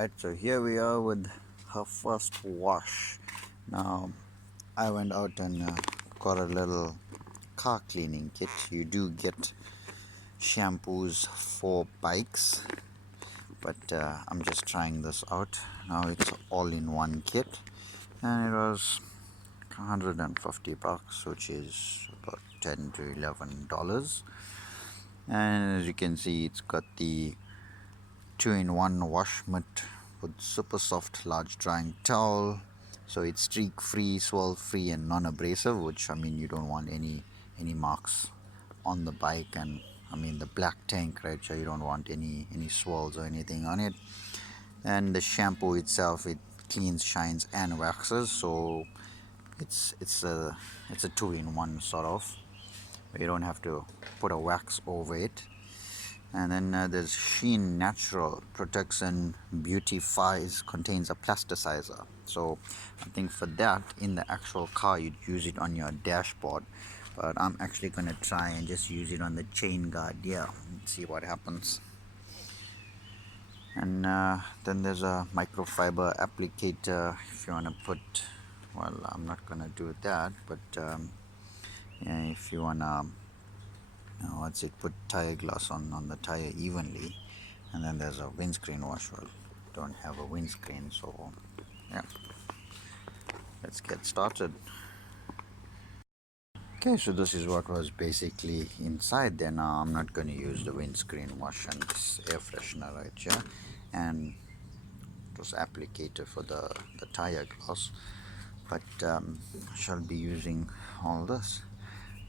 Alright, so here we are with her first wash. Now, I went out and got a little car cleaning kit. You do get shampoos for bikes, but I'm just trying this out. Now it's all in one kit, and it was $150, which is about $10 to $11. And as you can see, it's got the 2-in-1 wash mitt with super soft large drying towel, so it's streak free, swirl free, and non-abrasive, which I mean you don't want any marks on the bike. And I mean the black tank, right? So you don't want any swirls or anything on it. And the shampoo itself, it cleans, shines, and waxes, so it's a 2-in-1 sort of. You don't have to put a wax over it. And then there's Sheen Natural, protects and beautifies, contains a plasticizer. So I think for that, in the actual car, you'd use it on your dashboard. But I'm actually going to try and just use it on the chain guard here and see what happens. And then there's a microfiber applicator if you want to put, well, I'm not going to do that, but yeah, if you want to, what's it, put tire gloss on the tire evenly. And then there's a windscreen wash. Well, don't have a windscreen, so yeah, let's get started. Okay, so this is what was basically inside there. Now I'm not going to use the windscreen wash and this air freshener right here, and it was applicator for the tire gloss, but I shall be using all this.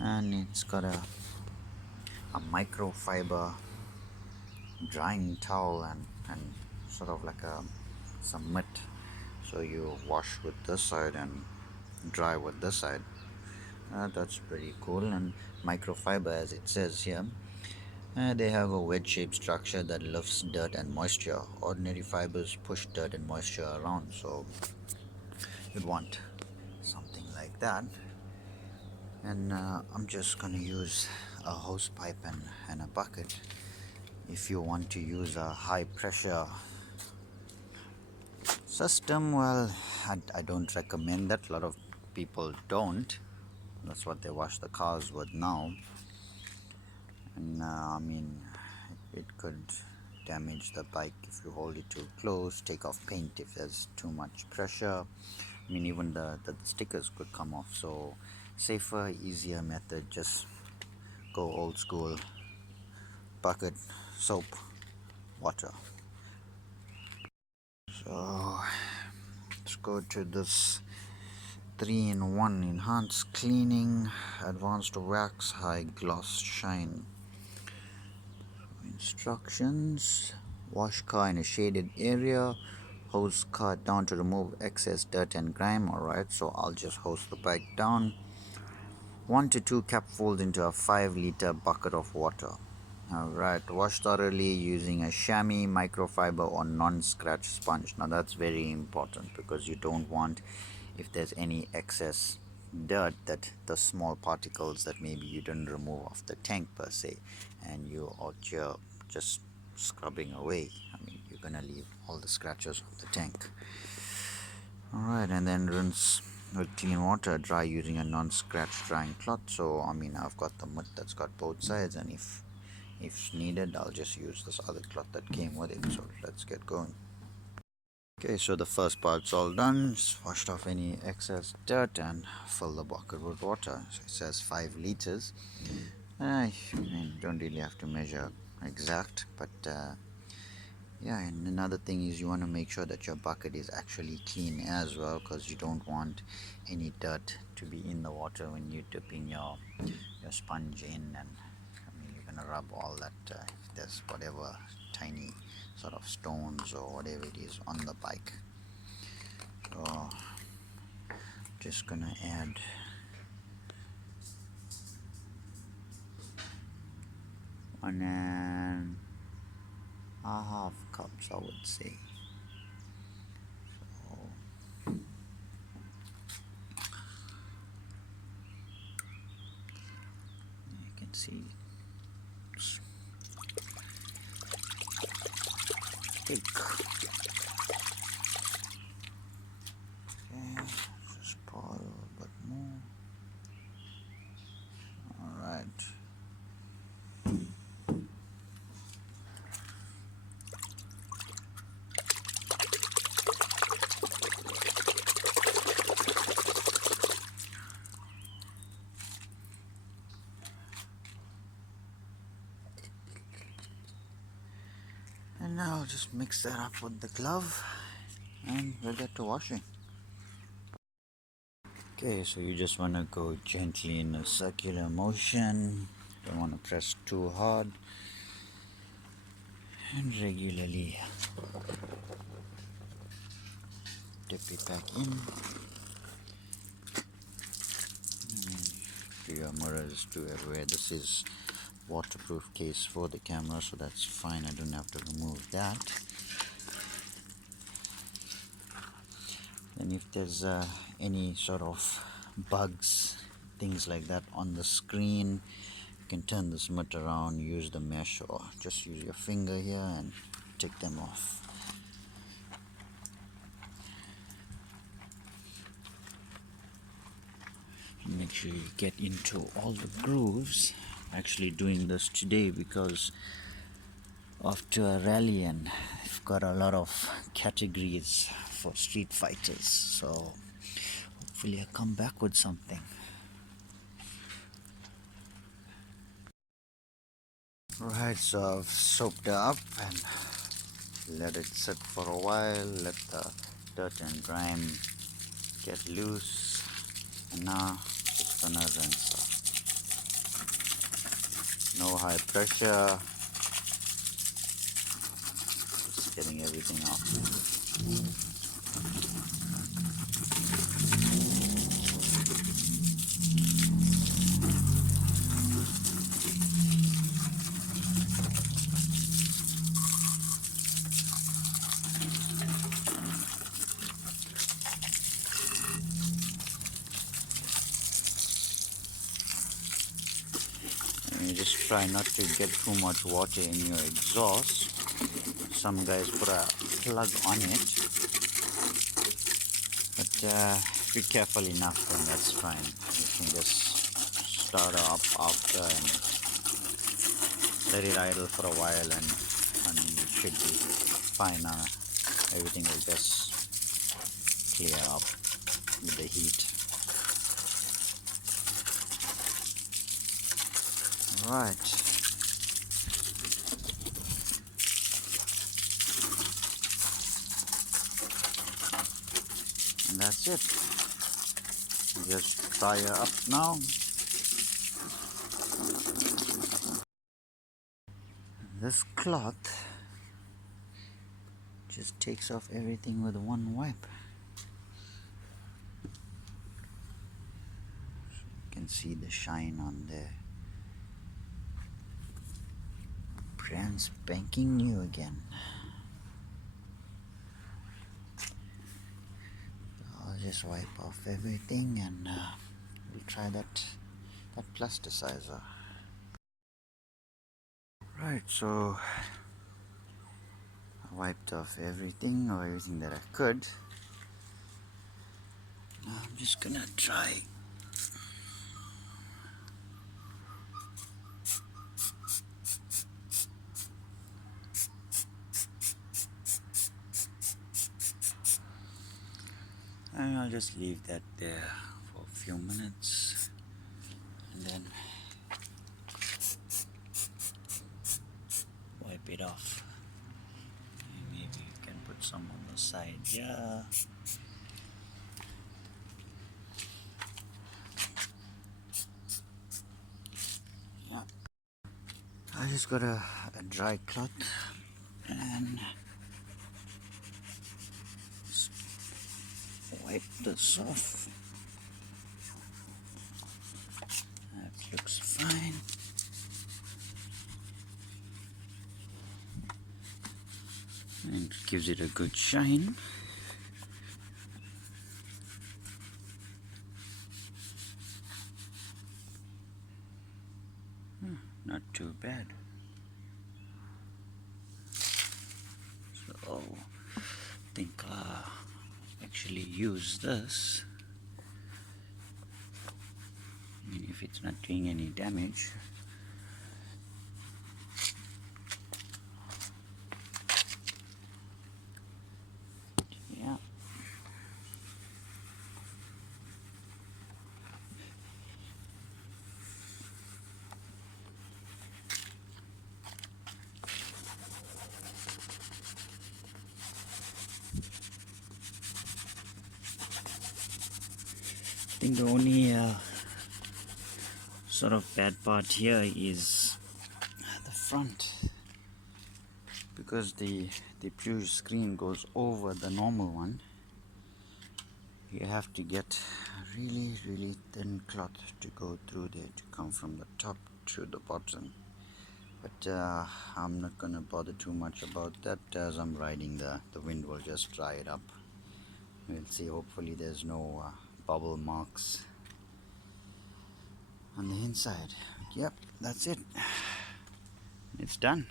And it's got a microfiber drying towel and sort of like some mitt, so you wash with this side and dry with this side. That's pretty cool. And microfiber, as it says here, they have a wedge shaped structure that lifts dirt and moisture. Ordinary fibers push dirt and moisture around, so you'd want something like that. And I'm just gonna use a hose pipe and a bucket. If you want to use a high pressure system, well, I don't recommend that. A lot of people don't. That's what they wash the cars with now. And I mean, it could damage the bike if you hold it too close, take off paint if there's too much pressure. I mean, even the stickers could come off. So safer, easier method, just go old school: bucket, soap, water. So let's go to this 3-in-1 enhanced cleaning, advanced wax, high gloss shine. Instructions: wash car in a shaded area, hose car down to remove excess dirt and grime. Alright, so I'll just hose the bike down. 1 to 2 capfuls into a 5-liter bucket of water. Alright, wash thoroughly using a chamois, microfiber, or non-scratch sponge. Now that's very important, because you don't want, if there's any excess dirt, that the small particles that maybe you didn't remove off the tank per se, and you out here just scrubbing away, I mean you're gonna leave all the scratches of the tank. Alright, and then rinse with clean water, dry using a non-scratch drying cloth. So I mean, I've got the mitt that's got both sides, and if needed, I'll just use this other cloth that came with it. So let's get going. Okay, so the first part's all done. Just washed off any excess dirt and fill the bucket with water. So it says 5 liters. I mean, don't really have to measure exact, but yeah. And another thing is, you want to make sure that your bucket is actually clean as well, because you don't want any dirt to be in the water when you're dipping your sponge in. And I mean, you're gonna rub all that, if there's whatever tiny sort of stones or whatever it is on the bike. So just gonna add one and a half cups, I would say. So you can see it's thick. And I'll just mix that up with the glove and we'll get to washing. Okay, so you just want to go gently in a circular motion. Don't want to press too hard. And regularly dip it back in. To your mirrors, to everywhere. This is waterproof case for the camera, so that's fine. I don't have to remove that. And if there's any sort of bugs, things like that on the screen, you can turn this mitt around, use the mesh, or just use your finger here and take them off. Make sure you get into all the grooves. Actually doing this today because after a rally, and I've got a lot of categories for Street Fighters, so hopefully I come back with something. Right, so I've soaked it up and let it sit for a while, let the dirt and grime get loose, and now just gonna rinse off. No high pressure, just getting everything off. And you just try not to get too much water in your exhaust. Some guys put a plug on it, but if you're careful enough, then that's fine. You can just start it up after and let it idle for a while, and it should be fine. Everything will just clear up with the heat. Right. And that's it. Just dry her up now. This cloth just takes off everything with one wipe. You can see the shine on there. Brand spanking new again. I'll just wipe off everything and we'll try that plasticizer. Right, so I wiped off everything that I could. Now I'm just gonna try and I'll just leave that there for a few minutes and then wipe it off. Maybe you can put some on the side here. Yeah, I just got a dry cloth and wipe this off. That looks fine. And gives it a good shine. Not too bad. So I think I'll actually use this. I mean, if it's not doing any damage. Yeah. think the only sort of bad part here is the front, because the Puge screen goes over the normal one. You have to get really thin cloth to go through there, to come from the top to the bottom. But I'm not gonna bother too much about that. As I'm riding, the wind will just dry it up. We'll see. Hopefully there's no bubble marks on the inside. Yep, that's it. It's done.